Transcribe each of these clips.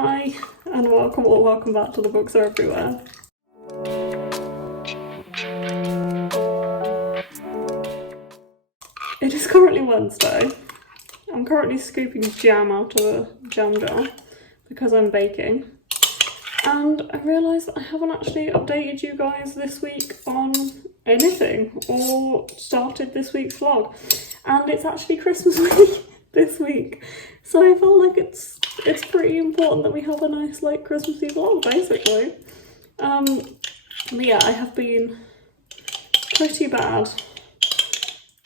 Hi and welcome or welcome back to The Books Are Everywhere. It is currently Wednesday. I'm currently scooping jam out of a jam jar because I'm baking. And I realised that I haven't actually updated you guys this week on anything or started this week's vlog. And it's actually Christmas week this week. So I felt like it's pretty important that we have a nice like Christmassy vlog basically. But yeah, I have been pretty bad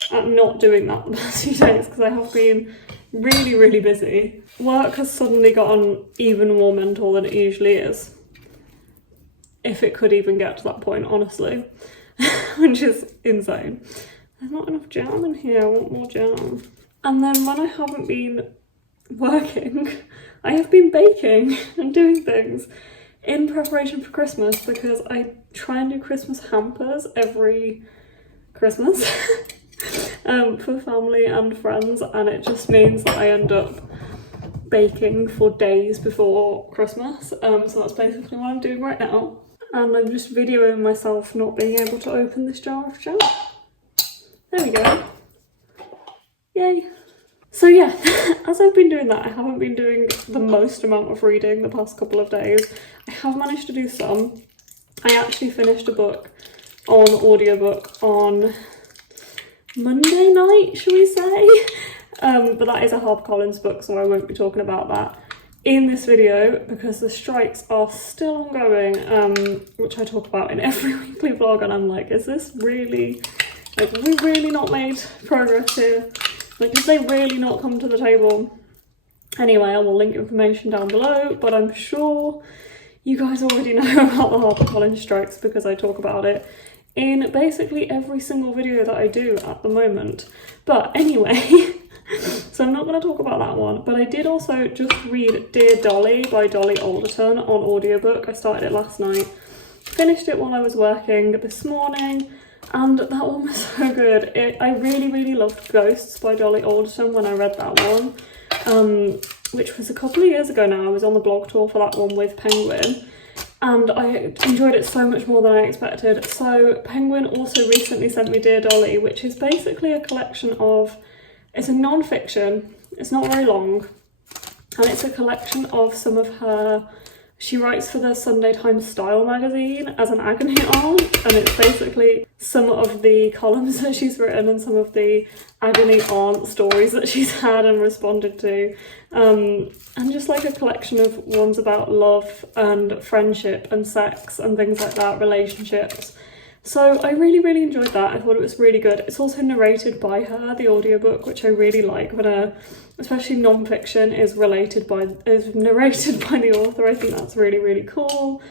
at not doing that the past few days because I have been really busy. Work has suddenly gotten even more mental than it usually is. If it could even get to that point, honestly. Which is insane. There's not enough jam in here, I want more jam. And then when I haven't been working, I have been baking and doing things in preparation for Christmas because I try and do Christmas hampers every Christmas for family and friends, and it just means that I end up baking for days before Christmas. So that's basically what I'm doing right now. And I'm just videoing myself not being able to open this jar of jam. There we go. Yay. So yeah, as I've been doing that, I haven't been doing the most amount of reading the past couple of days. I have managed to do some. I actually finished a book on audiobook on Monday night, shall we say? But that is a HarperCollins book, so I won't be talking about that in this video because the strikes are still ongoing, which I talk about in every weekly vlog, and I'm like, is this really, like, have we really not made progress here? Like, did they really not come to the table? Anyway, I will link information down below, but I'm sure you guys already know about the HarperCollins strikes because I talk about it in basically every single video that I do at the moment. But anyway, so I'm not going to talk about that one, but I did also just read Dear Dolly by Dolly Alderton on audiobook. I started it last night, finished it while I was working this morning, and that one was so good. I really loved Ghosts by Dolly Alderton when I read that one, which was a couple of years ago now. I was on the blog tour for that one with Penguin, and I enjoyed it so much more than I expected. So Penguin also recently sent me Dear Dolly, which is basically a collection of, it's a non-fiction, it's not very long, and it's a collection of some of her, she writes for the Sunday Times Style magazine as an agony aunt, and it's basically some of the columns that she's written and some of the agony aunt stories that she's had and responded to, and just like a collection of ones about love and friendship and sex and things like that, relationships. So I really enjoyed that. I thought it was really good. It's also narrated by her, the audiobook, which I really like when especially non-fiction is narrated by the author. I think that's really cool.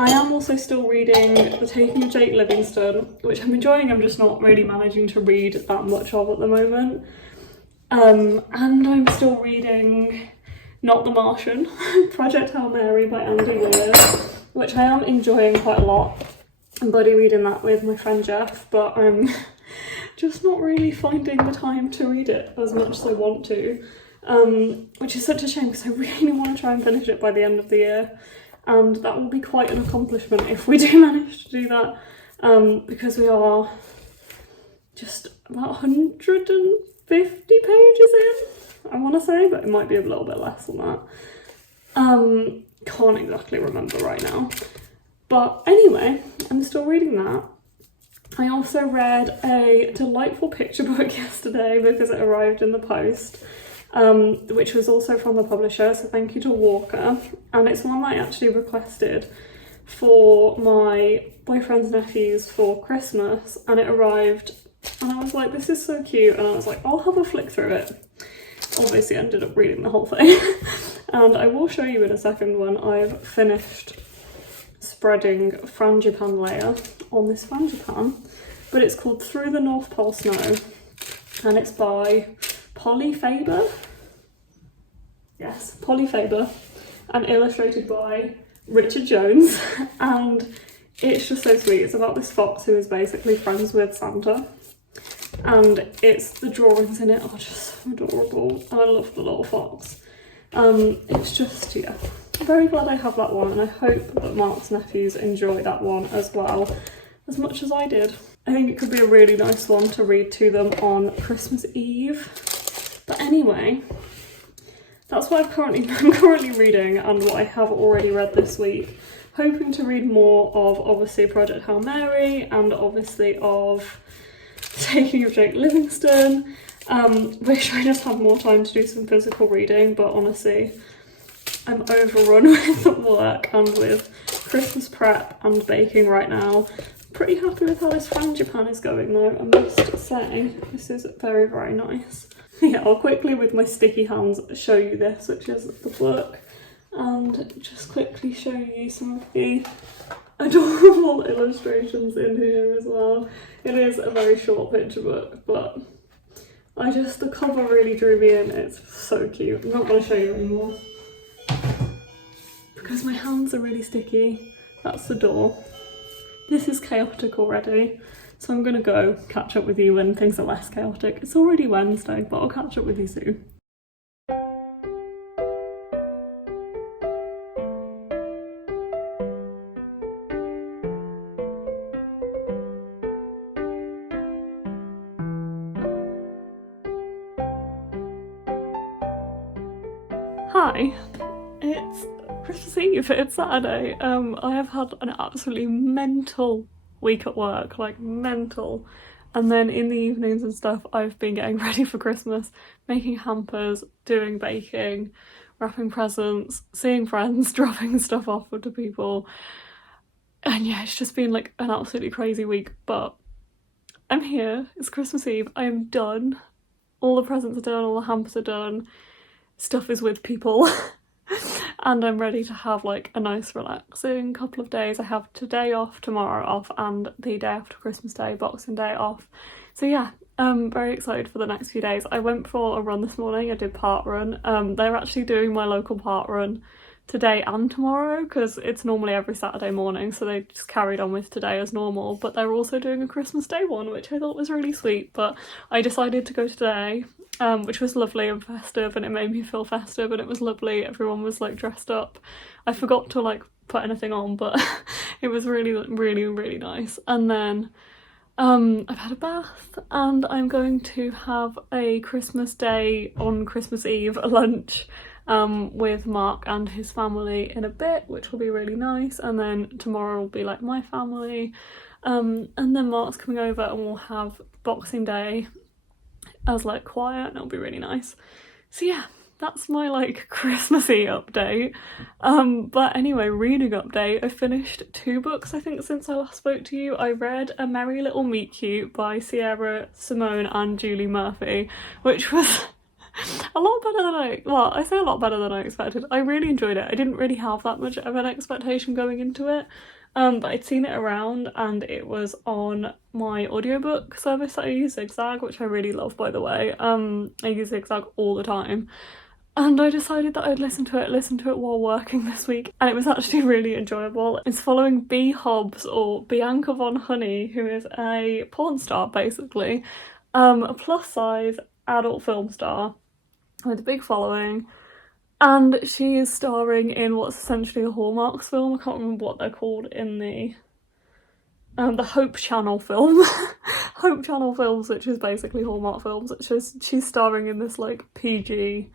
I am also still reading The Taking of Jake Livingston, which I'm enjoying. I'm just not really managing to read that much of at the moment. And I'm still reading Not the Martian, Project Hail Mary by Andy Weir, which I am enjoying quite a lot. I'm buddy reading that with my friend Jeff, but I'm just not really finding the time to read it as much as I want to, which is such a shame because I really want to try and finish it by the end of the year, and that will be quite an accomplishment if we do manage to do that, because we are just about 150 pages in, I want to say, but it might be a little bit less than that. Can't exactly remember right now. But anyway, I'm still reading that. I also read a delightful picture book yesterday because it arrived in the post, which was also from the publisher, so thank you to Walker. And it's one that I actually requested for my boyfriend's nephews for Christmas, and it arrived, and I was like, this is so cute, and I was like, I'll have a flick through it. Obviously I ended up reading the whole thing. And I will show you in a second when I've finished spreading Frangipan layer on this Frangipan, but it's called Through the North Pole Snow, and it's by Polly Faber. Yes, Polly Faber, and illustrated by Richard Jones, and it's just so sweet. It's about this fox who is basically friends with Santa, and the drawings in it are just so adorable, and I love the little fox. It's just, yeah, very glad I have that one, and I hope that Mark's nephews enjoy that one as well, as much as I did. I think it could be a really nice one to read to them on Christmas Eve. But anyway, that's what I'm currently reading and what I have already read this week. Hoping to read more of obviously Project Hail Mary and obviously of Taking of Jake Livingston. Wish I just had more time to do some physical reading, but honestly I'm overrun with work and with Christmas prep and baking right now. Pretty happy with how this frangipane is going though, I must say. This is very, very nice. Yeah, I'll quickly with my sticky hands show you this, which is the book, and just quickly show you some of the adorable illustrations in here as well. It is a very short picture book, but the cover really drew me in. It's so cute. I'm not going to show you anymore because my hands are really sticky. That's the door. This is chaotic already, so I'm going to go catch up with you when things are less chaotic. It's already Wednesday, but I'll catch up with you soon. Hi, it's Christmas Eve, it's Saturday. I have had an absolutely mental week at work, like mental. And then in the evenings and stuff, I've been getting ready for Christmas, making hampers, doing baking, wrapping presents, seeing friends, dropping stuff off to people. And yeah, it's just been like an absolutely crazy week, but I'm here, it's Christmas Eve, I am done. All the presents are done, all the hampers are done, stuff is with people. And I'm ready to have like a nice relaxing couple of days. I have today off, tomorrow off, and the day after Christmas Day, Boxing Day off. So yeah, I'm very excited for the next few days. I went for a run this morning, I did park run. They're actually doing my local park run today and tomorrow because it's normally every Saturday morning, so they just carried on with today as normal, but they're also doing a Christmas Day one, which I thought was really sweet. But I decided to go today, which was lovely and festive, and it made me feel festive and it was lovely. Everyone was like dressed up. I forgot to like put anything on, but it was really, really, really nice. And then I've had a bath and I'm going to have a Christmas Day on Christmas Eve lunch with Mark and his family in a bit, which will be really nice. And then tomorrow will be like my family, and then Mark's coming over and we'll have Boxing Day as like quiet, and it'll be really nice. So yeah, that's my like Christmassy update. But anyway, reading update, I finished 2 books I think since I last spoke to you. I read A Merry Little Meet Cute by Sierra Simone and Julie Murphy, which was a lot better than I say a lot better than I expected. I really enjoyed it. I didn't really have that much of an expectation going into it, but I'd seen it around and it was on my audiobook service that I use, Zigzag, which I really love, by the way. I use Zigzag all the time, and I decided that I'd listen to it while working this week, and it was actually really enjoyable. It's following B. Hobbs, or Bianca Von Honey, who is a porn star basically, a plus size adult film star with a big following, and she is starring in what's essentially a Hallmarks film. I can't remember what they're called in the Hope Channel film. Hope Channel films, which is basically Hallmark films. She's starring in this like PG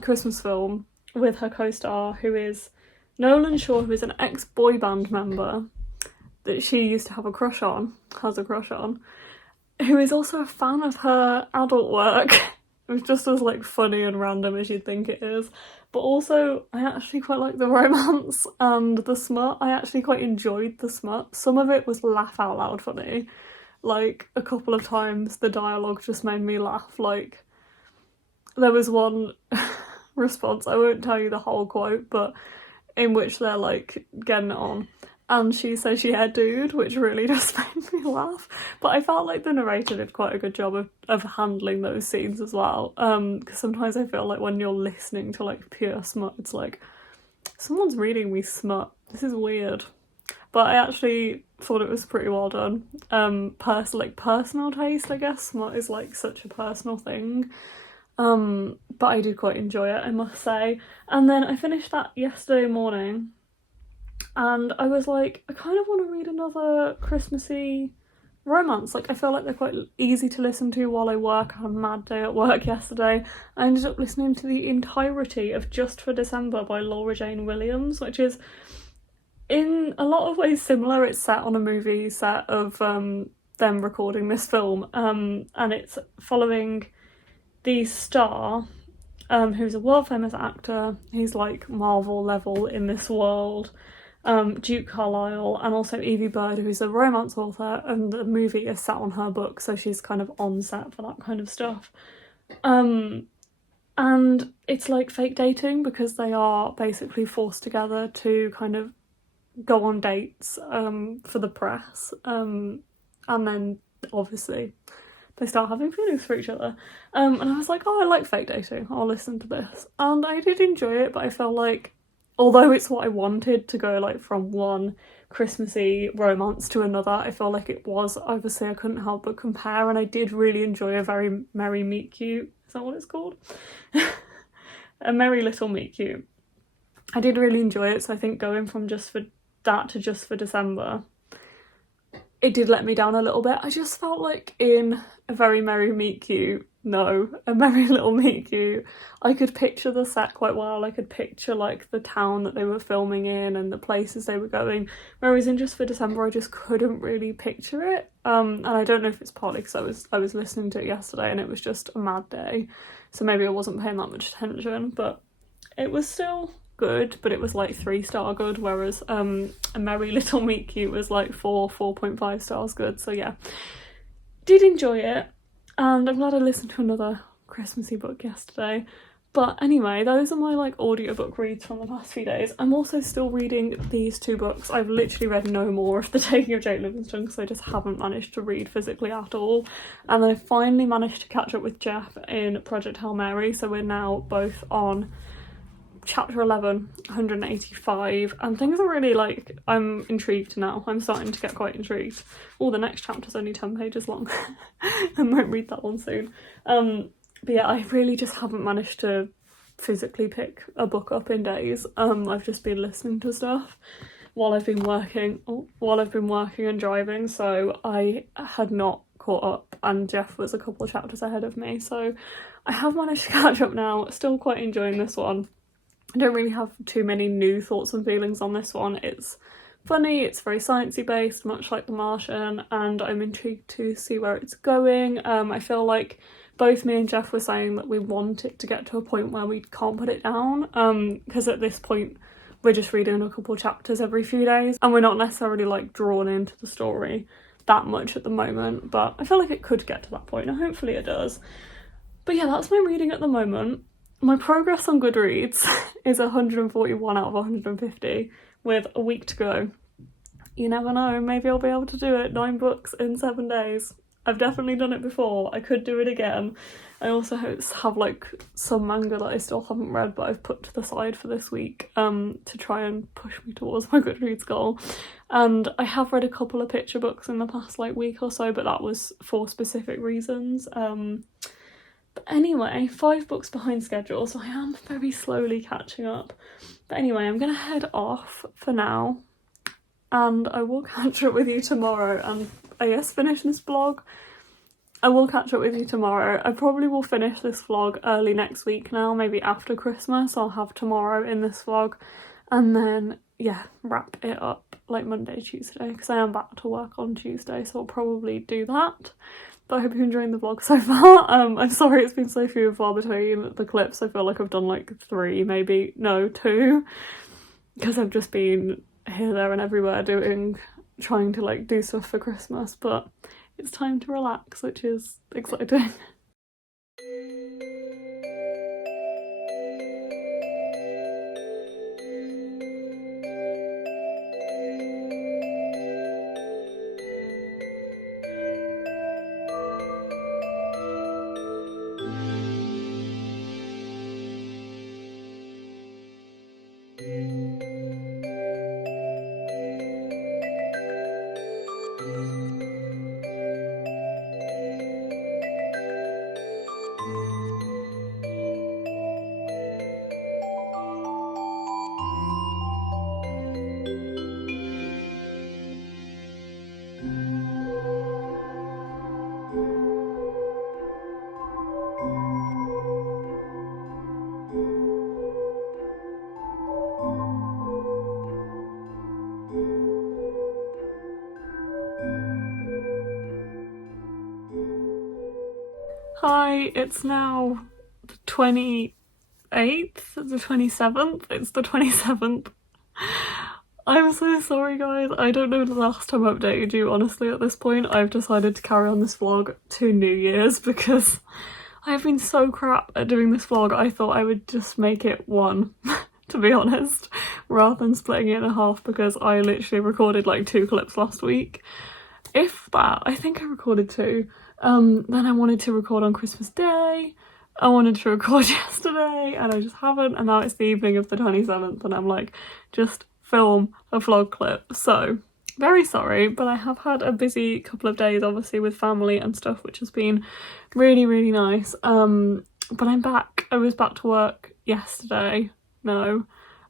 Christmas film with her co-star, who is Nolan Shaw, who is an ex-boy band member that she used to have a crush on, who is also a fan of her adult work. It's just as like funny and random as you'd think it is. But also, I actually quite like the romance and the smut. I actually quite enjoyed the smut. Some of it was laugh out loud funny. Like, a couple of times the dialogue just made me laugh. Like, there was one response, I won't tell you the whole quote, but in which they're like getting it on, and she says, yeah dude, which really just made me laugh. But I felt like the narrator did quite a good job of handling those scenes as well, because sometimes I feel like when you're listening to like pure smut, it's like, someone's reading me smut, this is weird. But I actually thought it was pretty well done. Personal taste, I guess. Smut is like such a personal thing. But I did quite enjoy it, I must say. And then I finished that yesterday morning, and I was like, I kind of want to read another Christmassy romance. Like, I feel like they're quite easy to listen to while I work. I had a mad day at work yesterday. I ended up listening to the entirety of Just for December by Laura Jane Williams, which is in a lot of ways similar. It's set on a movie set of them recording this film, and it's following the star, who's a world famous actor. He's like Marvel level in this world. Duke Carlisle, and also Evie Bird, who's a romance author, and the movie is set on her book, so she's kind of on set for that kind of stuff. And it's like fake dating, because they are basically forced together to kind of go on dates for the press, and then obviously they start having feelings for each other. And I was like, oh, I like fake dating, I'll listen to this. And I did enjoy it, but I felt like, although it's what I wanted to go like from one Christmassy romance to another, I feel like it was, obviously I couldn't help but compare, and I did really enjoy A Very Merry Meet Cute. Is that what it's called? A Merry Little Meet Cute. I did really enjoy it, so I think going from Just for that to Just for December, it did let me down a little bit. I just felt like in A Very Merry Meet Cute, A Merry Little Meet Cute, I could picture the set quite well. I could picture like the town that they were filming in and the places they were going, whereas in Just for December I just couldn't really picture it. And I don't know if it's partly because I was listening to it yesterday and it was just a mad day, so maybe I wasn't paying that much attention, but it was still good, but it was like 3-star good, whereas A Merry Little Meet Cute was like 4.5 stars good. So yeah, did enjoy it, and I'm glad I listened to another Christmassy book yesterday. But anyway, those are my like audiobook reads from the past few days. I'm also still reading these 2 books. I've literally read no more of The Taking of Jake Livingstone because I just haven't managed to read physically at all. And then I finally managed to catch up with Jeff in Project Hail Mary, so we're now both on chapter 11, 185, and things are really like, I'm intrigued now. I'm starting to get quite intrigued. Oh, the next chapter's only 10 pages long. I might read that one soon. But yeah, I really just haven't managed to physically pick a book up in days. I've just been listening to stuff while I've been working and driving, so I had not caught up, and Jeff was a couple of chapters ahead of me, so I have managed to catch up now. Still quite enjoying this one. I don't really have too many new thoughts and feelings on this one. It's funny, it's very sciencey based, much like The Martian, and I'm intrigued to see where it's going. I feel like both me and Jeff were saying that we want it to get to a point where we can't put it down, because at this point we're just reading a couple chapters every few days, and we're not necessarily like drawn into the story that much at the moment, but I feel like it could get to that point, and hopefully it does. But yeah, that's my reading at the moment. My progress on Goodreads is 141 out of 150 with a week to go. You never know, maybe I'll be able to do it. 9 books in 7 days. I've definitely done it before. I could do it again. I also have like some manga that I still haven't read, but I've put to the side for this week to try and push me towards my Goodreads goal. And I have read a couple of picture books in the past like week or so, but that was for specific reasons. But anyway, 5 books behind schedule, so I am very slowly catching up. But anyway, I'm gonna head off for now, and I will catch up with you tomorrow, and I guess finish this vlog. I will catch up with you tomorrow. I probably will finish this vlog early next week now, maybe after Christmas. I'll have tomorrow in this vlog, and then yeah, wrap it up like Monday, Tuesday, because I am back to work on Tuesday, so I'll probably do that. But I hope you're enjoying the vlog so far. I'm sorry it's been so few and far between the clips. I feel like I've done like 3, maybe, no, 2. Because I've just been here, there and everywhere trying to like do stuff for Christmas. But it's time to relax, which is exciting. Hi, it's now the 28th, the 27th, it's the 27th. I'm so sorry guys, I don't know the last time I updated you, honestly at this point. I've decided to carry on this vlog to New Year's because I've been so crap at doing this vlog. I thought I would just make it one, to be honest, rather than splitting it in half, because I literally recorded like 2 clips last week. If that, I think I recorded 2. Then I wanted to record on Christmas Day, I wanted to record yesterday, and I just haven't, and now it's the evening of the 27th and I'm like, just film a vlog clip. So very sorry, but I have had a busy couple of days obviously with family and stuff, which has been really nice. But I'm back. I was back to work yesterday. No,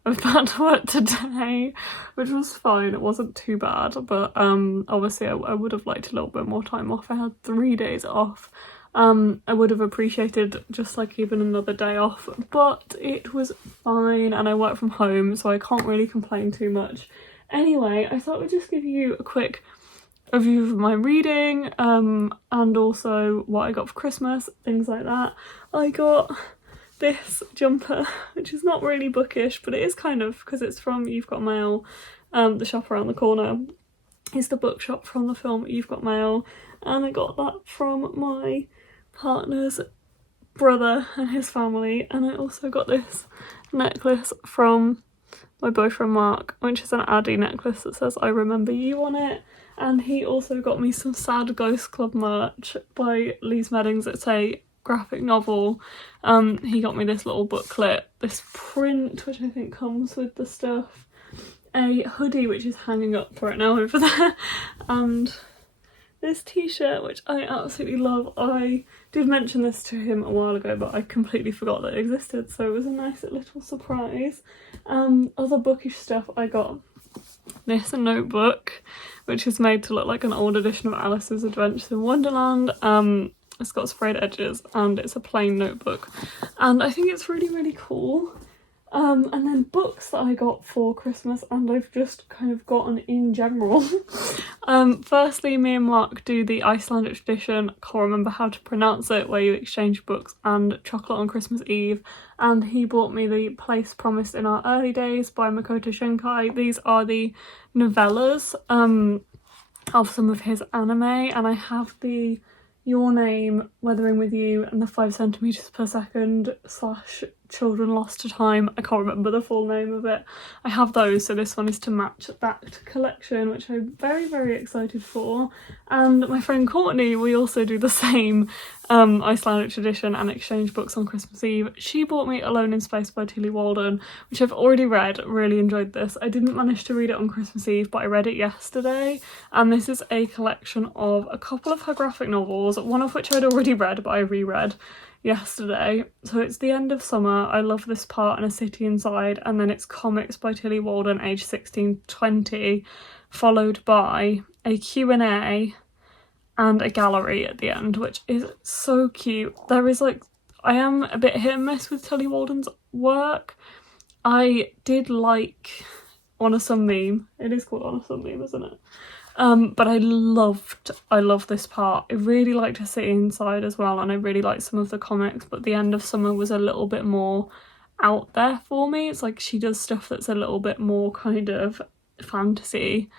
I was back to work today, which was fine. It wasn't too bad, but obviously I would have liked a little bit more time off. I had 3 days off. I would have appreciated just like even another day off, but it was fine and I work from home, so I can't really complain too much. Anyway, I thought I'd just give you a quick review of my reading, and also what I got for Christmas, things like that. I got this jumper, which is not really bookish, but it is kind of, because it's from You've Got Mail, the shop around the corner. It's the bookshop from the film You've Got Mail, and I got that from my partner's brother and his family. And I also got this necklace from my boyfriend Mark, which is an Addy necklace that says I remember you on it. And he also got me some Sad Ghost Club merch by Lise Meddings. It's a graphic novel. He got me this little booklet, this print which I think comes with the stuff, a hoodie which is hanging up right now over there, and this t-shirt which I absolutely love. I did mention this to him a while ago, but I completely forgot that it existed, so it was a nice little surprise. Other bookish stuff, I got this notebook which is made to look like an old edition of Alice's Adventures in Wonderland. It's got sprayed edges and it's a plain notebook, and I think it's really cool. And then books that I got for Christmas and I've just kind of gotten in general. Firstly, me and Mark do the Icelandic tradition, can't remember how to pronounce it, where you exchange books and chocolate on Christmas Eve, and he bought me The Place Promised in Our Early Days by Makoto Shinkai. These are the novellas of some of his anime, and I have the Your Name, Weathering with You, and the 5 centimeters per second / Children Lost to Time. I can't remember the full name of it. I have those, so this one is to match that collection, which I'm very excited for. And my friend Courtney, we also do the same Icelandic tradition and exchange books on Christmas Eve. She bought me Alone in Space by Tillie Walden, which I've already read. Really enjoyed this. I didn't manage to read it on Christmas Eve, but I read it yesterday, and this is a collection of a couple of her graphic novels, one of which I'd already read but I reread yesterday. So it's The End of Summer, I Love This Part, and A City Inside, and then it's comics by Tillie Walden, age 16-20, followed by a Q&A and a gallery at the end, which is so cute. There is like, I am a bit hit and miss with Tillie Walden's work. I did like On a Sun Meme. It is called On a Sun Meme, isn't it? But I love this part. I really liked A City Inside as well, and I really liked some of the comics, but The End of Summer was a little bit more out there for me. It's like she does stuff that's a little bit more kind of fantasy,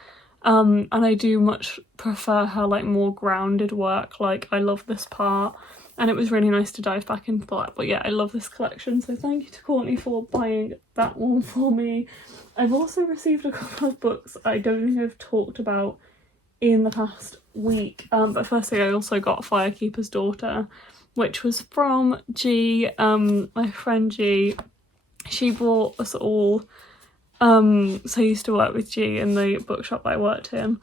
and I do much prefer her like more grounded work. Like, I love this part, and it was really nice to dive back into that. But yeah, I love this collection, so thank you to Courtney for buying that one for me. I've also received a couple of books I don't think I've talked about in the past week, but firstly I also got Firekeeper's Daughter, which was from G, my friend G. She bought us all, so I used to work with G in the bookshop I worked in,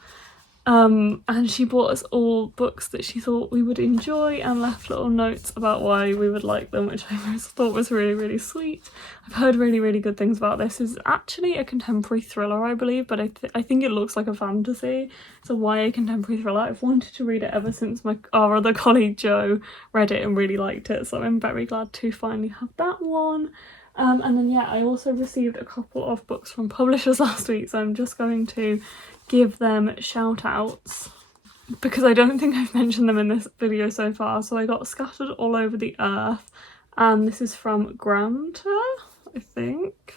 and she bought us all books that she thought we would enjoy and left little notes about why we would like them, which I thought was really sweet. I've heard really good things about this. It's actually a contemporary thriller, I believe, but I think it looks like a fantasy. It's a YA contemporary thriller. I've wanted to read it ever since our other colleague Jo read it and really liked it, so I'm very glad to finally have that one. And then yeah, I also received a couple of books from publishers last week, so I'm just going to give them shout outs. because I don't think I've mentioned them in this video so far. So I got Scattered All Over the Earth, and this is from Granta, I think.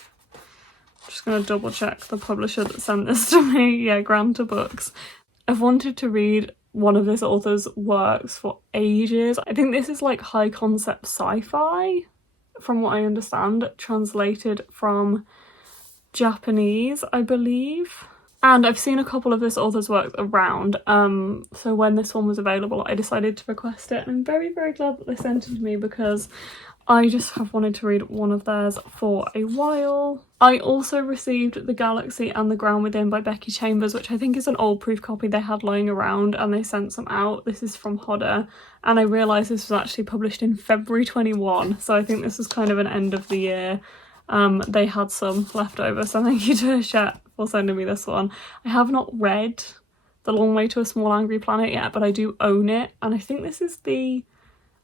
Just gonna double check the publisher that sent this to me. Yeah, Granta Books. I've wanted to read one of this author's works for ages. I think this is like high concept sci-fi, from what I understand, translated from Japanese, I believe. And I've seen a couple of this author's works around, so when this one was available I decided to request it, and I'm very, very glad that they sent it to me because I just have wanted to read one of theirs for a while. I also received The Galaxy and the Ground Within by Becky Chambers, which I think is an old proof copy they had lying around, and they sent some out. This is from Hodder, and I realised this was actually published in February 21, so I think this was kind of an end of the year. They had some left over, so thank you to Chet for sending me this one. I have not read The Long Way to a Small Angry Planet yet, but I do own it, and I think this is the...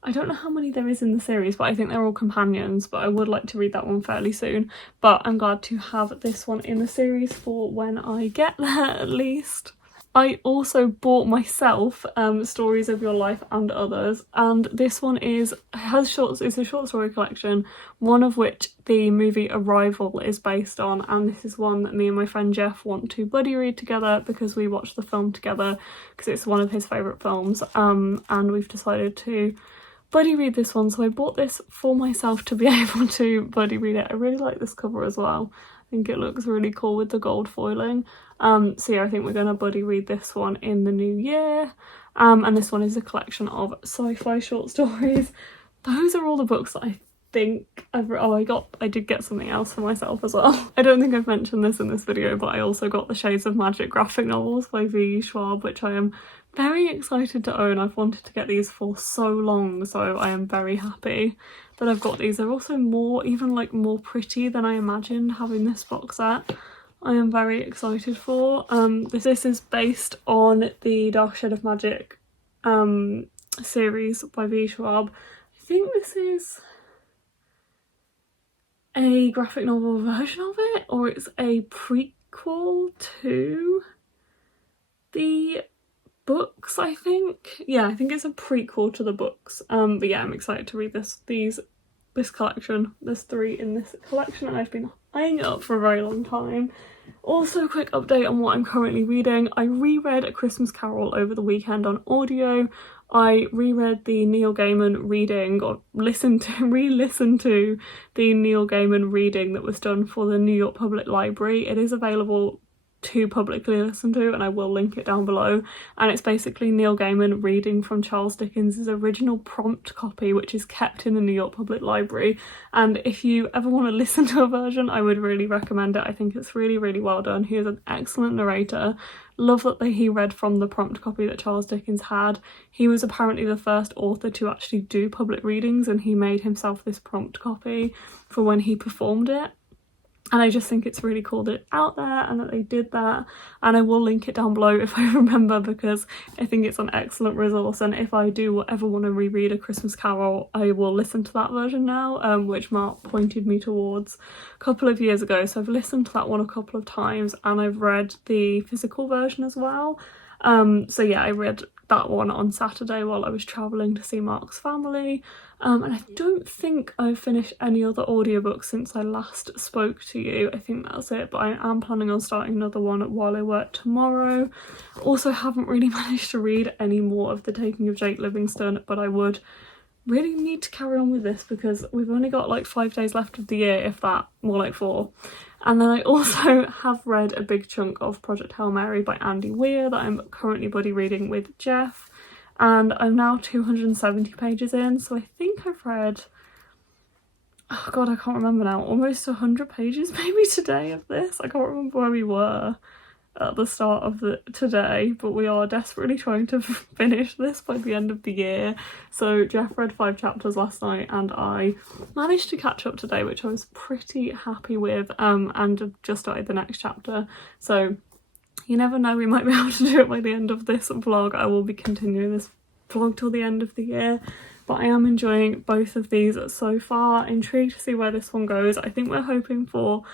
I don't know how many there is in the series, but I think they're all companions, but I would like to read that one fairly soon. But I'm glad to have this one in the series for when I get there, at least. I also bought myself Stories of Your Life and Others, and this one it's a short story collection, one of which the movie Arrival is based on, and this is one that me and my friend Jeff want to buddy read together because we watched the film together because it's one of his favourite films, and we've decided to buddy read this one, so I bought this for myself to be able to buddy read it. I really like this cover as well. I think it looks really cool with the gold foiling. So yeah, I think we're going to buddy read this one in the new year. And this one is a collection of sci-fi short stories. Those are all the books that I think I've... I did get something else for myself as well. I don't think I've mentioned this in this video, but I also got the Shades of Magic graphic novels by V. Schwab, which I am very excited to own. I've wanted to get these for so long, so I am very happy that I've got these. They're also more pretty than I imagined having this box set. I am very excited for. This is based on the Dark Shade of Magic series by V. Schwab. I think this is a graphic novel version of it, or it's a prequel to the books, I think. Yeah, I think it's a prequel to the books. But yeah, I'm excited to read this collection. There's 3 in this collection, and I've been eyeing it up for a very long time. Also, quick update on what I'm currently reading. I reread A Christmas Carol over the weekend on audio. I reread the Neil Gaiman reading, or re-listened to the Neil Gaiman reading that was done for the New York Public Library. It is available to publicly listen to, and I will link it down below, and it's basically Neil Gaiman reading from Charles Dickens' original prompt copy, which is kept in the New York Public Library. And if you ever want to listen to a version, I would really recommend it. I think it's really, really well done. He is an excellent narrator. Love that he read from the prompt copy that Charles Dickens had. He was apparently the first author to actually do public readings, and he made himself this prompt copy for when he performed it. And I just think it's really cool that it's out there and that they did that, and I will link it down below if I remember, because I think it's an excellent resource. And if I do ever want to reread A Christmas Carol, I will listen to that version now, which Mark pointed me towards a couple of years ago. So I've listened to that one a couple of times, and I've read the physical version as well. So yeah, I read that one on Saturday while I was travelling to see Mark's family. And I don't think I've finished any other audiobooks since I last spoke to you. I think that's it, but I am planning on starting another one while I work tomorrow. Also, haven't really managed to read any more of The Taking of Jake Livingstone, but I would really need to carry on with this because we've only got like 5 days left of the year, if that, more like 4. And then I also have read a big chunk of Project Hail Mary by Andy Weir that I'm currently buddy reading with Jeff. And I'm now 270 pages in, so I think I've read, oh god, I can't remember now, almost 100 pages maybe today of this. I can't remember where we were at the start of today, but we are desperately trying to finish this by the end of the year. So Jeff read 5 chapters last night, and I managed to catch up today, which I was pretty happy with, and just started the next chapter. So you never know, we might be able to do it by the end of this vlog. I will be continuing this vlog till the end of the year, but I am enjoying both of these so far. Intrigued to see where this one goes. I think we're hoping for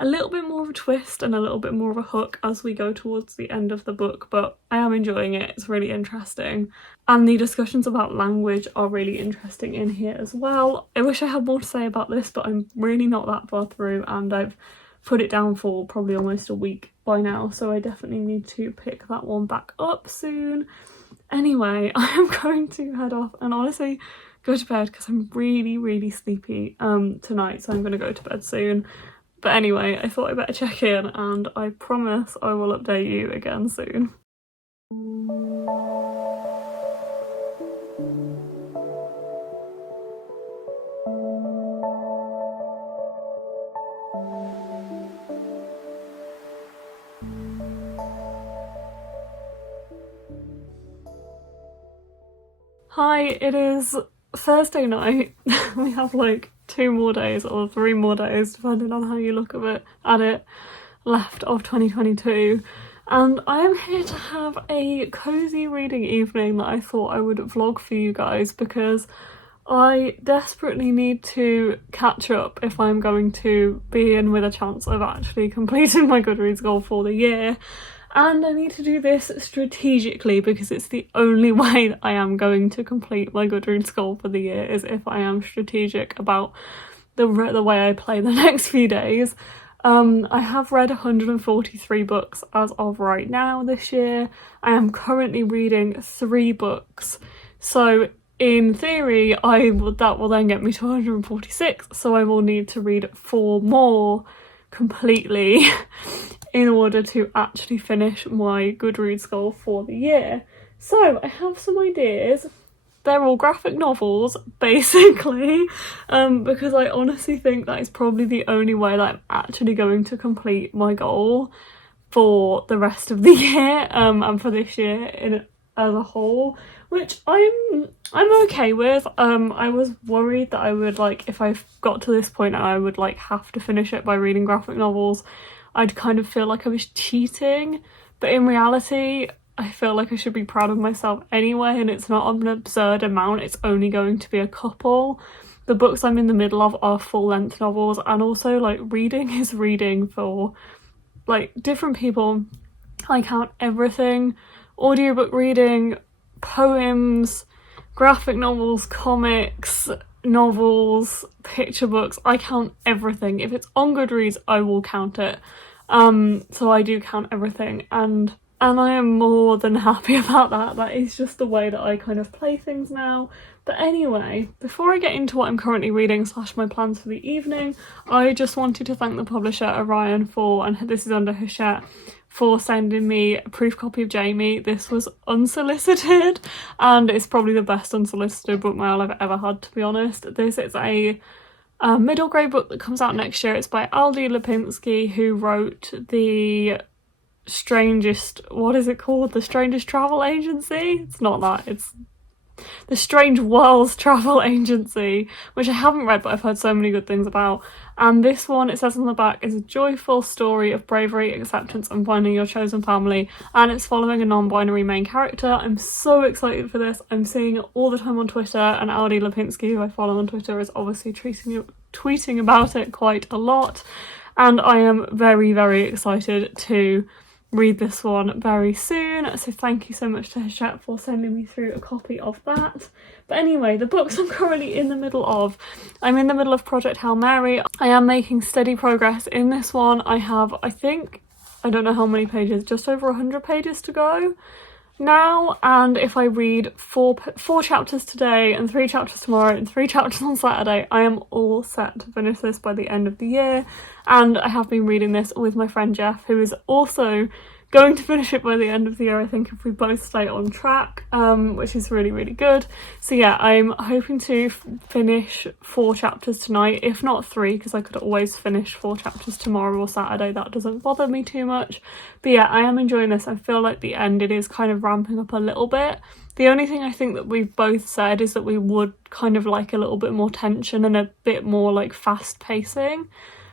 a little bit more of a twist and a little bit more of a hook as we go towards the end of the book, but I am enjoying it. It's really interesting. And the discussions about language are really interesting in here as well. I wish I had more to say about this, but I'm really not that far through and I've put it down for probably almost a week by now, so I definitely need to pick that one back up soon. Anyway, I am going to head off and honestly go to bed because I'm really sleepy tonight, so I'm going to go to bed soon. But anyway, I thought I better check in and I promise I will update you again soon. Hi, it is Thursday night. We have like 2 more days or 3 more days, depending on how you look at it, left of 2022. And I am here to have a cozy reading evening that I thought I would vlog for you guys because I desperately need to catch up if I'm going to be in with a chance of actually completing my Goodreads goal for the year. And I need to do this strategically because it's the only way that I am going to complete my Goodreads goal for the year is if I am strategic about the way I play the next few days. I have read 143 books as of right now this year. I am currently reading 3 books. So in theory, that will then get me to 146. So I will need to read 4 more completely in order to actually finish my Goodreads goal for the year. So I have some ideas. They're all graphic novels, basically, because I honestly think that is probably the only way that I'm actually going to complete my goal for the rest of the year, and for this year as a whole, which I'm okay with. I was worried that I would, like, if I got to this point and I would like have to finish it by reading graphic novels, I'd kind of feel like I was cheating, but in reality I feel like I should be proud of myself anyway, and it's not an absurd amount. It's only going to be a couple. The books I'm in the middle of are full-length novels, and also like reading is reading for like different people. I count everything: audiobook reading, poems, graphic novels, comics, novels, picture books. I count everything. If it's on Goodreads, I will count it. So I do count everything, and I am more than happy about that. That is just the way that I kind of play things now. But anyway, before I get into what I'm currently reading / my plans for the evening, I just wanted to thank the publisher Orion for, and this is under Hachette, for sending me a proof copy of Jamie. This was unsolicited and it's probably the best unsolicited book mail I've ever had, to be honest. This is a middle grade book that comes out next year. It's by Aldi Lipinski, who wrote the strangest, what is it called? The Strangest Travel Agency? It's not that, it's The Strange Worlds Travel Agency, which I haven't read but I've heard so many good things about. And this one, it says on the back, is a joyful story of bravery, acceptance and finding your chosen family, and it's following a non-binary main character. I'm so excited for this. I'm seeing it all the time on Twitter, and Aldi Lipinski, who I follow on Twitter, is obviously tweeting about it quite a lot, and I am very excited to read this one very soon. So thank you so much to Hachette for sending me through a copy of that. But anyway, the books I'm currently in the middle of. I'm in the middle of Project Hail Mary. I am making steady progress in this one. I have, I think, I don't know how many pages, just over 100 pages to go now, and if I read four chapters today and 3 chapters tomorrow and 3 chapters on Saturday, I am all set to finish this by the end of the year. And I have been reading this with my friend Jeff, who is also going to finish it by the end of the year, I think, if we both stay on track, which is really good. So yeah, I'm hoping to finish 4 chapters tonight, if not 3, because I could always finish 4 chapters tomorrow or Saturday. That doesn't bother me too much. But yeah, I am enjoying this. I feel like the end, it is kind of ramping up a little bit. The only thing I think that we've both said is that we would kind of like a little bit more tension and a bit more like fast pacing.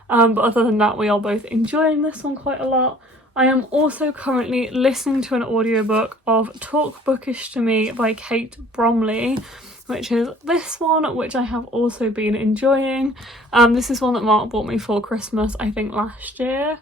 But other than that, we are both enjoying this one quite a lot. I am also currently listening to an audiobook of Talk Bookish to Me by Kate Bromley, which is this one, which I have also been enjoying. This is one that Mark bought me for Christmas, I think last year.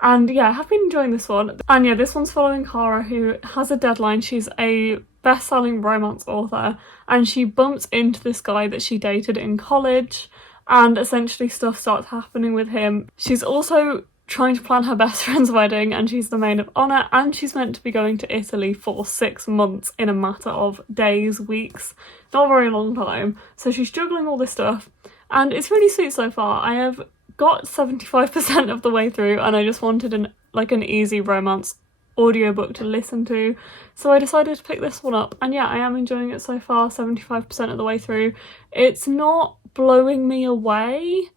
And yeah, I have been enjoying this one. And yeah, this one's following Cara, who has a deadline. She's a best-selling romance author, and she bumps into this guy that she dated in college, and essentially stuff starts happening with him. She's also trying to plan her best friend's wedding, and she's the maid of honour, and she's meant to be going to Italy for 6 months in a matter of days, weeks, not a very long time. So she's juggling all this stuff, and it's really sweet so far. I have got 75% of the way through, and I just wanted an easy romance audiobook to listen to, so I decided to pick this one up. And yeah, I am enjoying it so far, 75% of the way through. It's not blowing me away,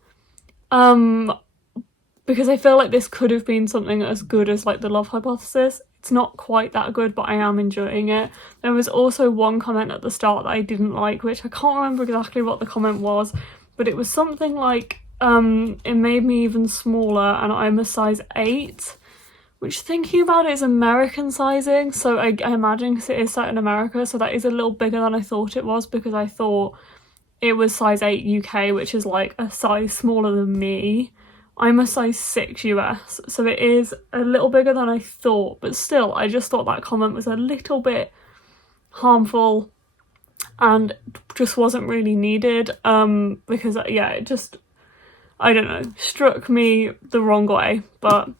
because I feel like this could have been something as good as like The Love Hypothesis. It's not quite that good, but I am enjoying it. There was also one comment at the start that I didn't like, which I can't remember exactly what the comment was, but it was something like, it made me even smaller and I'm a size 8, which, thinking about it, is American sizing, so I imagine, because it is set in America, so that is a little bigger than I thought it was, because I thought it was size 8 UK, which is like a size smaller than me. I'm a size 6 US, so it is a little bigger than I thought, but still, I just thought that comment was a little bit harmful and just wasn't really needed, because yeah, it just, I don't know, struck me the wrong way. But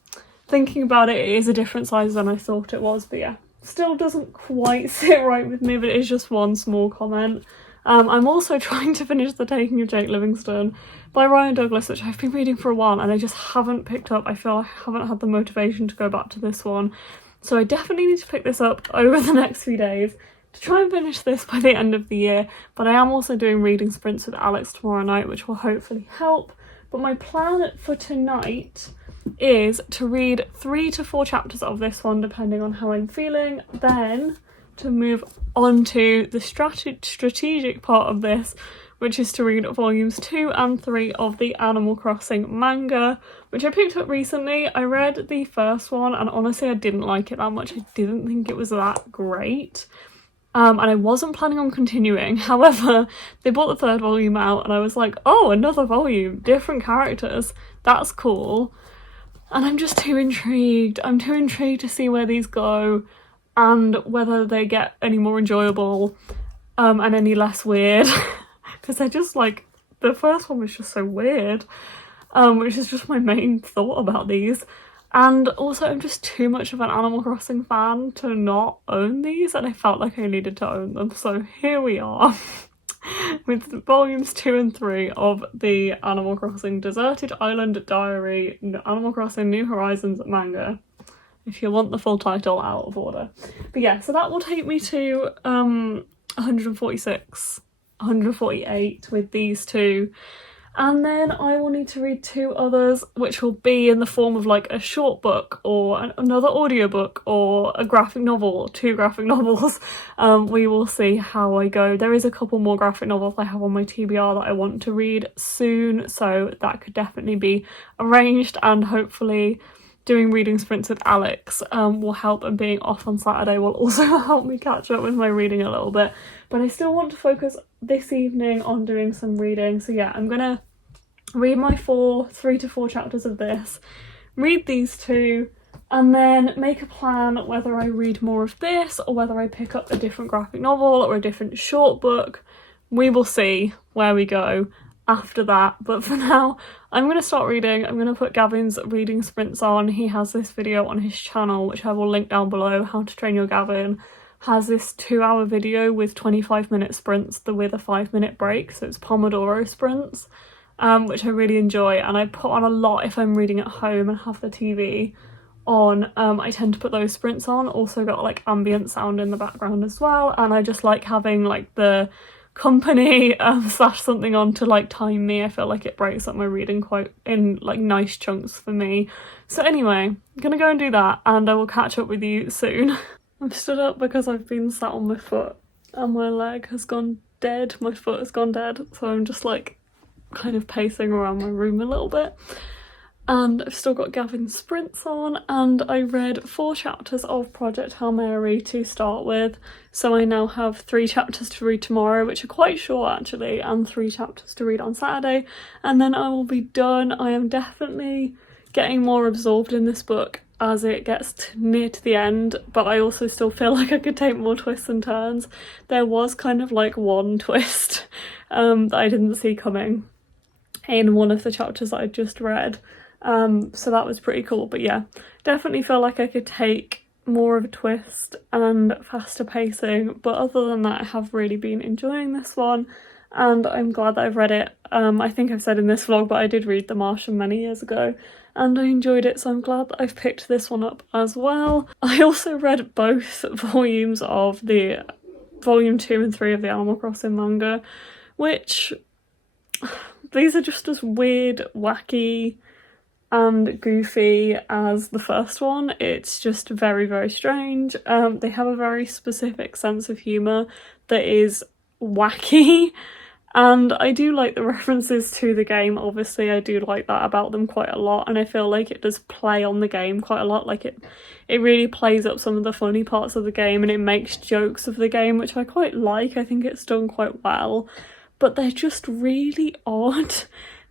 thinking about it, it is a different size than I thought it was. But yeah, still doesn't quite sit right with me, but it is just one small comment. I'm also trying to finish The Taking of Jake Livingstone by Ryan Douglas, which I've been reading for a while and I just haven't picked up. I feel I haven't had the motivation to go back to this one. So I definitely need to pick this up over the next few days to try and finish this by the end of the year. But I am also doing reading sprints with Alex tomorrow night, which will hopefully help. But my plan for tonight is to read 3 to 4 chapters of this one, depending on how I'm feeling, then to move on to the strategic part of this, which is to read volumes 2 and 3 of the Animal Crossing manga, which I picked up recently. I read the first one and honestly I didn't like it that much. I didn't think it was that great. And I wasn't planning on continuing. However, they brought the 3rd volume out and I was like, oh, another volume, different characters, that's cool. And I'm just too intrigued. I'm too intrigued to see where these go and whether they get any more enjoyable and any less weird. Because they're just like, the first one was just so weird, which is just my main thought about these. And also, I'm just too much of an Animal Crossing fan to not own these, and I felt like I needed to own them. So here we are with volumes 2 and 3 of the Animal Crossing Deserted Island Diary, Animal Crossing New Horizons manga, if you want the full title out of order. But yeah, so that will take me to 146, 148 with these 2. And then I will need to read 2 others, which will be in the form of like a short book or another audiobook or a graphic novel, 2 graphic novels. We will see how I go. There is a couple more graphic novels I have on my TBR that I want to read soon, so that could definitely be arranged, and hopefully doing reading sprints with Alex will help, and being off on Saturday will also help me catch up with my reading a little bit. But I still want to focus this evening on doing some reading. So yeah, I'm gonna read my 3 to 4 chapters of this, read these 2, and then make a plan whether I read more of this or whether I pick up a different graphic novel or a different short book. We will see where we go after that, but for now I'm going to start reading. I'm going to put Gavin's reading sprints on. He has this video on his channel, which I will link down below, How to Train Your Gavin, has this 2-hour video with 25-minute sprints with a 5-minute break, so it's Pomodoro sprints, which I really enjoy, and I put on a lot if I'm reading at home and have the TV on. I tend to put those sprints on, also got like ambient sound in the background as well, and I just like having like the company slash something on to like time me. I feel like it breaks up my reading quite in like nice chunks for me. So anyway, I'm gonna go and do that, and I will catch up with you soon. I've stood up because I've been sat on my foot and my leg has gone dead. My foot has gone dead, so I'm just like kind of pacing around my room a little bit. and I've still got Gavin's sprints on, and I read 4 chapters of Project Hail Mary to start with, so I now have 3 chapters to read tomorrow, which are quite short actually, and 3 chapters to read on Saturday, and then I will be done. I am definitely getting more absorbed in this book as it gets near to the end, but I also still feel like I could take more twists and turns. There was kind of like one twist that I didn't see coming in one of the chapters that I just read. So that was pretty cool, but yeah, definitely feel like I could take more of a twist and faster pacing, but other than that I have really been enjoying this one and I'm glad that I've read it. I think I've said in this vlog, but I did read The Martian many years ago and I enjoyed it, so I'm glad that I've picked this one up as well. I also read both volumes of the volume 2 and 3 of the Animal Crossing manga, which these are just as weird, wacky and goofy as the first one. It's just very, very strange. They have a very specific sense of humour that is wacky, and I do like the references to the game. Obviously I do like that about them quite a lot, and I feel like it does play on the game quite a lot. Like it really plays up some of the funny parts of the game and it makes jokes of the game, which I quite like. I think it's done quite well, but they're just really odd.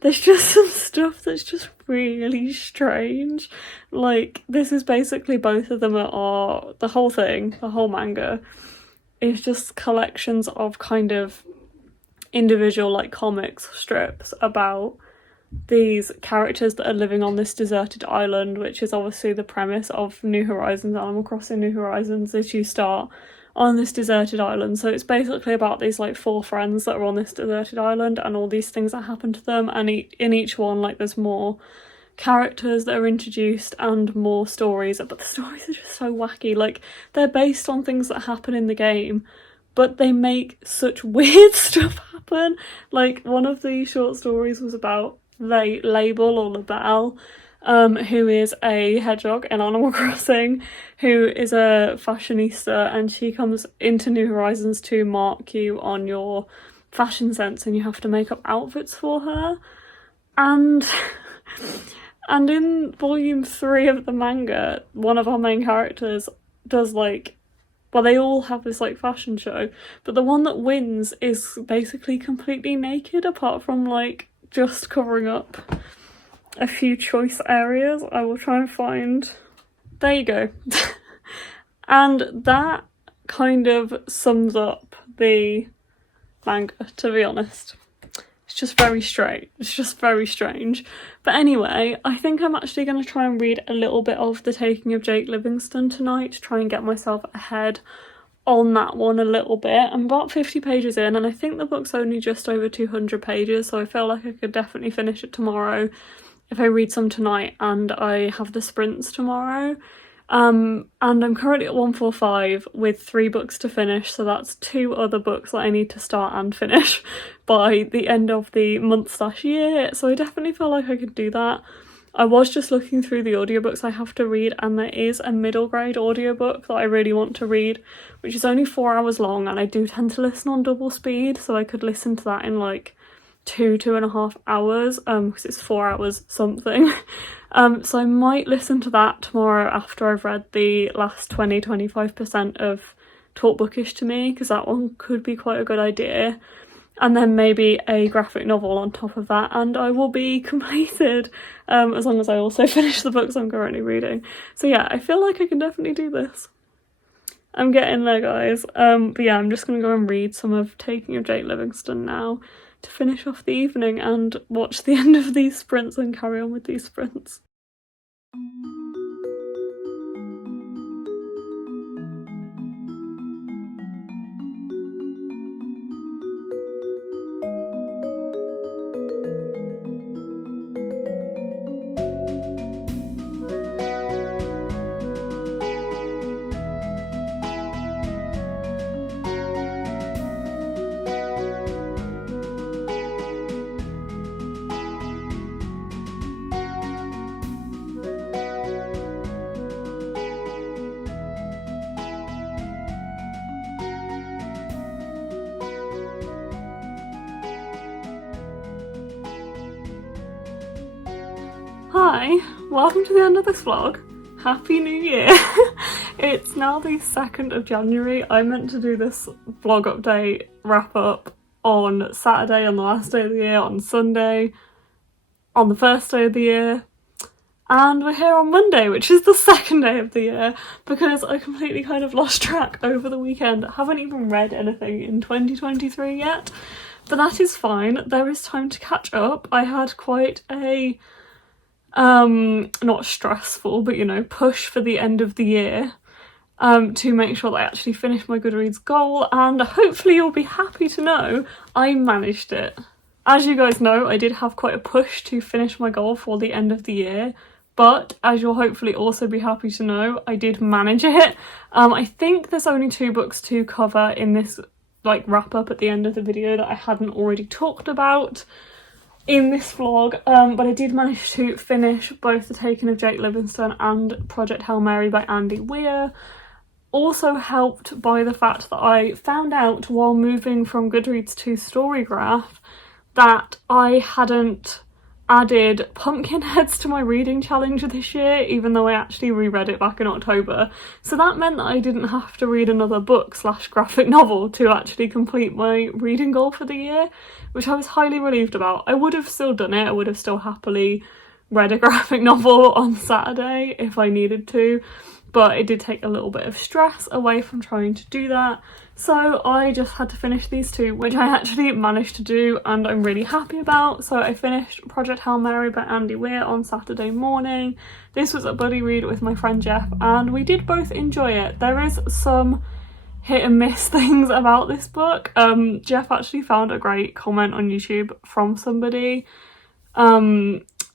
There's just some stuff that's just really strange. Like, this is basically, both of them are, the whole thing, the whole manga, is just collections of kind of individual, like, comics strips about these characters that are living on this deserted island, which is obviously the premise of New Horizons, Animal Crossing New Horizons, is you start on this deserted island. So it's basically about these like 4 friends that are on this deserted island and all these things that happen to them, and in each one like there's more characters that are introduced and more stories, but the stories are just so wacky. Like, they're based on things that happen in the game, but they make such weird stuff happen. Like, one of the short stories was about Label or Labelle, who is a hedgehog in Animal Crossing, who is a fashionista, and she comes into New Horizons to mark you on your fashion sense, and you have to make up outfits for her. And in volume 3 of the manga, one of our main characters does like, well, they all have this like fashion show, but the one that wins is basically completely naked apart from like just covering up a few choice areas. I will try and find, there you go. And that kind of sums up the manga, to be honest. It's just very straight. It's just very strange. But anyway, I think I'm actually going to try and read a little bit of The Taking of Jake Livingstone tonight to try and get myself ahead on that one a little bit. I'm about 50 pages in, and I think the book's only just over 200 pages, so I feel like I could definitely finish it tomorrow if I read some tonight and I have the sprints tomorrow. And I'm currently at 145 with 3 books to finish, so that's 2 other books that I need to start and finish by the end of the month/year, so I definitely feel like I could do that. I was just looking through the audiobooks I have to read, and there is a middle grade audiobook that I really want to read, which is only 4 hours long, and I do tend to listen on double speed, so I could listen to that in like 2.5 hours, because it's 4 hours something. So I might listen to that tomorrow after I've read the last 20-25% of Talk Bookish to Me, because that one could be quite a good idea. And then maybe a graphic novel on top of that, and I will be completed, as long as I also finish the books I'm currently reading. So yeah, I feel like I can definitely do this. I'm getting there, guys. But yeah, I'm just going to go and read some of Taking of Jake Livingstone now to finish off the evening and watch the end of these sprints and carry on with these sprints. Hi, welcome to the end of this vlog. Happy New Year! It's now the 2nd of January. I meant to do this vlog update wrap up on Saturday, on the last day of the year, on Sunday, on the first day of the year, and we're here on Monday, which is the 2nd day of the year, because I completely kind of lost track over the weekend. I haven't even read anything in 2023 yet, but that is fine. There is time to catch up. I had quite a not stressful, but you know, push for the end of the year to make sure that I actually finished my Goodreads goal, and hopefully you'll be happy to know I managed it. As you guys know, I did have quite a push to finish my goal for the end of the year, but as you'll hopefully also be happy to know, I did manage it. I think there's only 2 books to cover in this like wrap up at the end of the video that I hadn't already talked about in this vlog, but I did manage to finish both The Taking of Jake Livingstone and Project Hail Mary by Andy Weir. Also helped by the fact that I found out while moving from Goodreads to Storygraph that I hadn't added Pumpkinheads to my reading challenge this year, even though I actually reread it back in October. So that meant that I didn't have to read another book / graphic novel to actually complete my reading goal for the year, which I was highly relieved about. I would have still done it. I would have still happily read a graphic novel on Saturday if I needed to, but it did take a little bit of stress away from trying to do that. So I just had to finish these 2, which I actually managed to do and I'm really happy about. So I finished Project Hail Mary by Andy Weir on Saturday morning. This was a buddy read with my friend Jeff and we did both enjoy it. There is some hit and miss things about this book. Jeff actually found a great comment on YouTube from somebody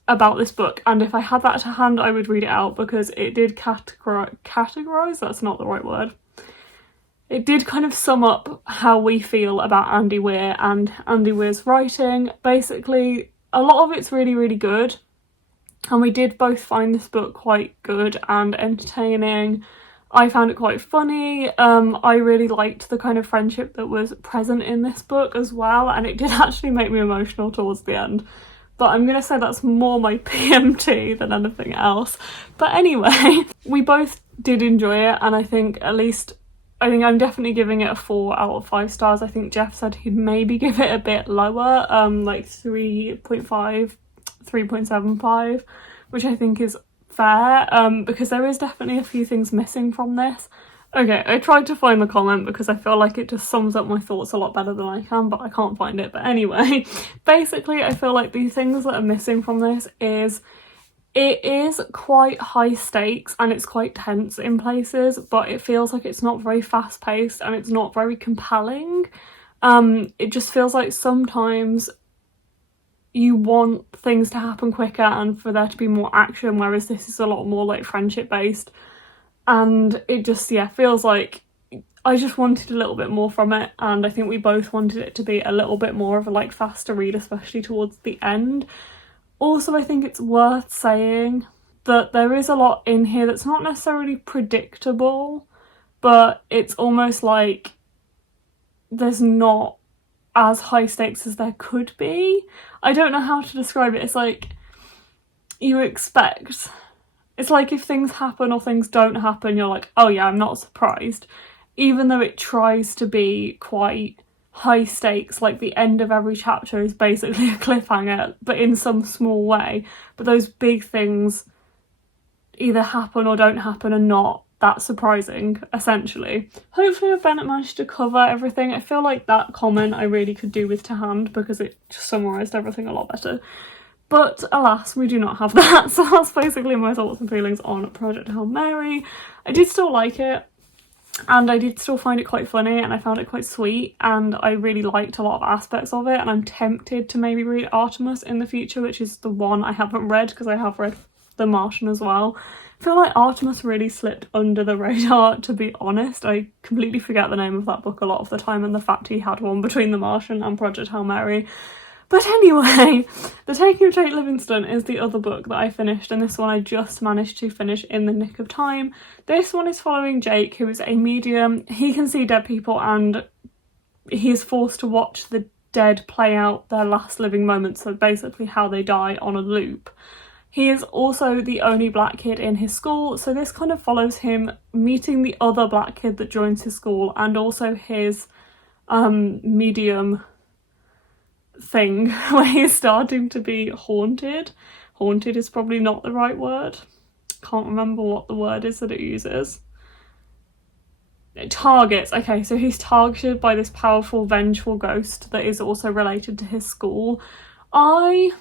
about this book, and if I had that to hand I would read it out because it did categorize, that's not the right word. It did kind of sum up how we feel about Andy Weir and Andy Weir's writing. Basically, a lot of it's really, really good, and we did both find this book quite good and entertaining. I found it quite funny. I really liked the kind of friendship that was present in this book as well, and it did actually make me emotional towards the end. But I'm going to say that's more my PMT than anything else. But anyway, we both did enjoy it, and I think I'm definitely giving it a 4 out of 5 stars. I think Jeff said he'd maybe give it a bit lower, like 3.5, 3.75, which I think is fair, because there is definitely a few things missing from this. Okay, I tried to find the comment because I feel like it just sums up my thoughts a lot better than I can, but I can't find it. But anyway, basically I feel like the things that are missing from this is it is quite high stakes and it's quite tense in places, but it feels like it's not very fast paced and it's not very compelling. It just feels like sometimes you want things to happen quicker and for there to be more action, whereas this is a lot more like friendship based. And it just, yeah, feels like I just wanted a little bit more from it, and I think we both wanted it to be a little bit more of a like faster read, especially towards the end. Also, I think it's worth saying that there is a lot in here that's not necessarily predictable, but it's almost like there's not as high stakes as there could be. I don't know how to describe it. It's like you expect... It's like if things happen or things don't happen, you're like, oh yeah, I'm not surprised. Even though it tries to be quite high stakes, like the end of every chapter is basically a cliffhanger, but in some small way. But those big things either happen or don't happen and not that surprising, essentially. Hopefully Bennett managed to cover everything. I feel like that comment I really could do with to hand because it just summarised everything a lot better. But alas, we do not have that, so that's basically my thoughts and feelings on Project Hail Mary. I did still like it, and I did still find it quite funny, and I found it quite sweet, and I really liked a lot of aspects of it, and I'm tempted to maybe read Artemis in the future, which is the one I haven't read, because I have read The Martian as well. I feel like Artemis really slipped under the radar, to be honest. I completely forget the name of that book a lot of the time, and the fact he had one between The Martian and Project Hail Mary. But anyway, The Taking of Jake Livingstone is the other book that I finished, and this one I just managed to finish in the nick of time. This one is following Jake, who is a medium. He can see dead people and he is forced to watch the dead play out their last living moments, so basically how they die on a loop. He is also the only black kid in his school, so this kind of follows him meeting the other black kid that joins his school, and also his medium thing where he's starting to be haunted. Haunted is probably not the right word. Can't remember what the word is that it uses. Targets. Okay, so he's targeted by this powerful, vengeful ghost that is also related to his school. I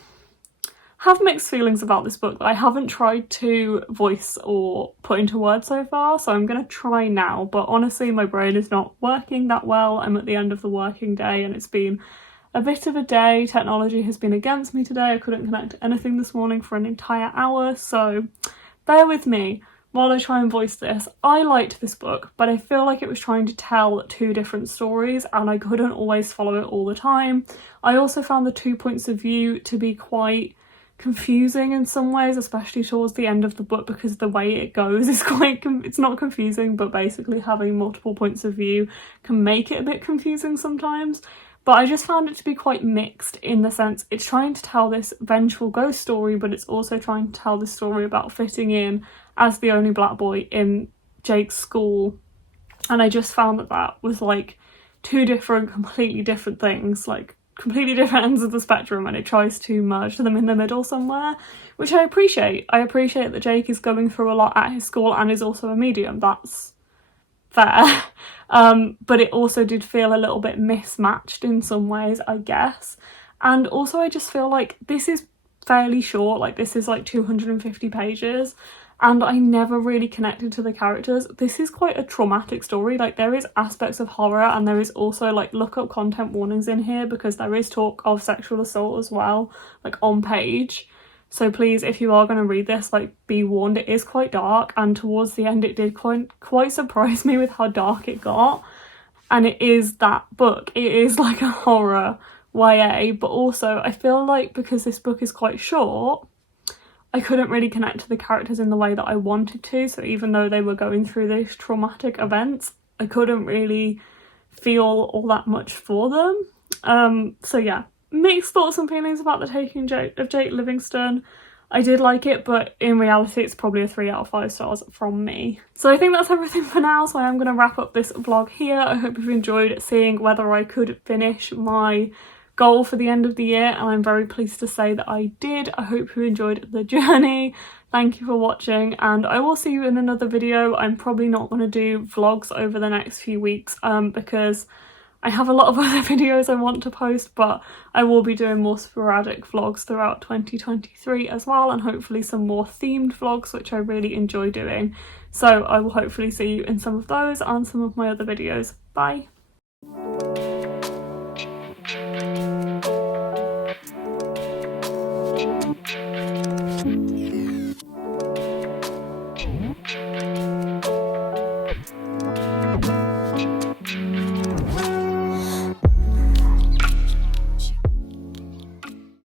have mixed feelings about this book that I haven't tried to voice or put into words so far, so I'm going to try now, but honestly my brain is not working that well. I'm at the end of the working day and it's been a bit of a day. Technology has been against me today. I couldn't connect to anything this morning for an entire hour, so bear with me while I try and voice this. I liked this book, but I feel like it was trying to tell two different stories and I couldn't always follow it all the time. I also found the 2 points of view to be quite confusing in some ways, especially towards the end of the book, because the way it goes is quite it's not confusing, but basically having multiple points of view can make it a bit confusing sometimes. But I just found it to be quite mixed, in the sense it's trying to tell this vengeful ghost story, but it's also trying to tell this story about fitting in as the only black boy in Jake's school. And I just found that that was like two different, completely different things, like completely different ends of the spectrum, and it tries to merge them in the middle somewhere, which I appreciate. I appreciate that Jake is going through a lot at his school and is also a medium. That's fair. But it also did feel a little bit mismatched in some ways, I guess. And also I just feel like this is fairly short, like this is like 250 pages, and I never really connected to the characters. This is quite a traumatic story, like there is aspects of horror and there is also like look up content warnings in here because there is talk of sexual assault as well, like on page. So please, if you are going to read this, like be warned, it is quite dark, and towards the end it did quite surprise me with how dark it got. And it is that book, it is like a horror YA, but also I feel like because this book is quite short, I couldn't really connect to the characters in the way that I wanted to. So even though they were going through these traumatic events, I couldn't really feel all that much for them. So yeah, mixed thoughts and feelings about the taking of Jake Livingston. I did like it, but in reality it's probably a 3 out of 5 stars from me. So I think that's everything for now, so I am going to wrap up this vlog here. I hope you've enjoyed seeing whether I could finish my goal for the end of the year, and I'm very pleased to say that I did. I hope you enjoyed the journey. Thank you for watching, and I will see you in another video. I'm probably not going to do vlogs over the next few weeks because I have a lot of other videos I want to post, but I will be doing more sporadic vlogs throughout 2023 as well, and hopefully some more themed vlogs, which I really enjoy doing. So I will hopefully see you in some of those and some of my other videos. Bye!